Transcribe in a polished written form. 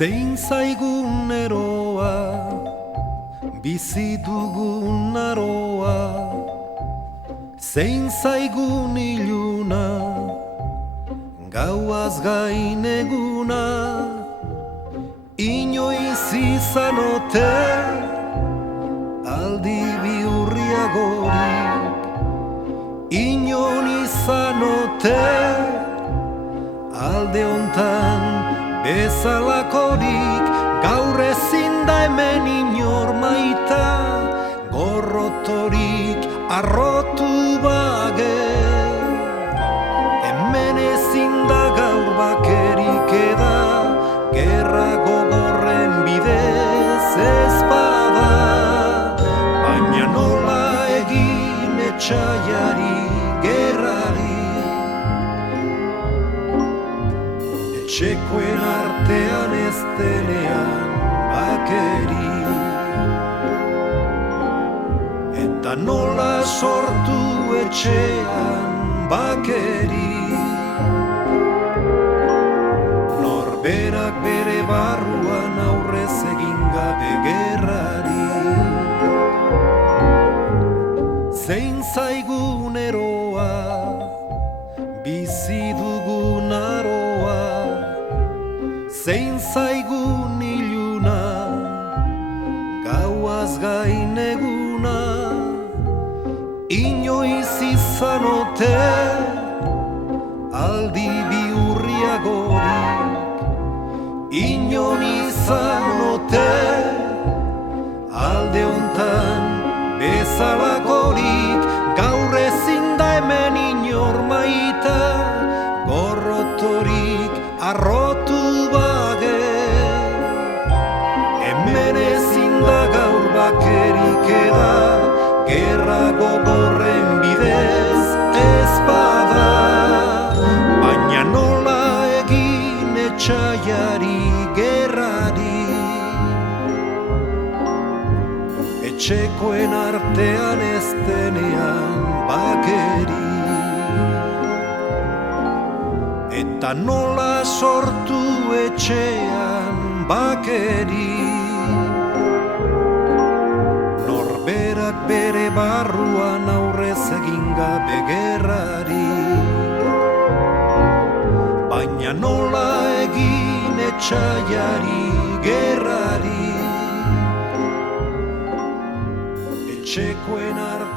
Zein zaigun eroa, bizi dugun aroa, zein zaigun iluna, gauaz gain eguna, inoiz izan ote, aldi bihurriagorik, inon izan ote, alde hontan bezalakorik, gaur ezin da hemen inor maita, gorrotorik arrotu bage. Hemen ezin da gaur bakerik eda, gerra gogorren bidez ez bada, baina nola egin etxaiari gerrari. Etxekoen artean ez denean bakeri, eta nola sortu etxean bakeri. Norberak bere barruan aurrez egin gabe gerrari. Zein zaigun eroa, bizi dugun aroa, zein zaigun iluna, gauaz gain eguna, inoiz izan ote, aldi bihurriagorik, inon izan ote, alde hontan bezalakorik, gaur ezin da hemen inor maita, gorrotorik arrotu bage. Hemen ezin da gaur bakerik eda, gerra gogorren bidez ez bada, baina nola egin etxaiari gerrari. Etxekoen artean ez denean bakeri, eta nola sortu etxean bakeri. Norberak bere barruan aurrez egin gabe gerrari, baina nola egin etxaiari gerrari. Etxekoen artean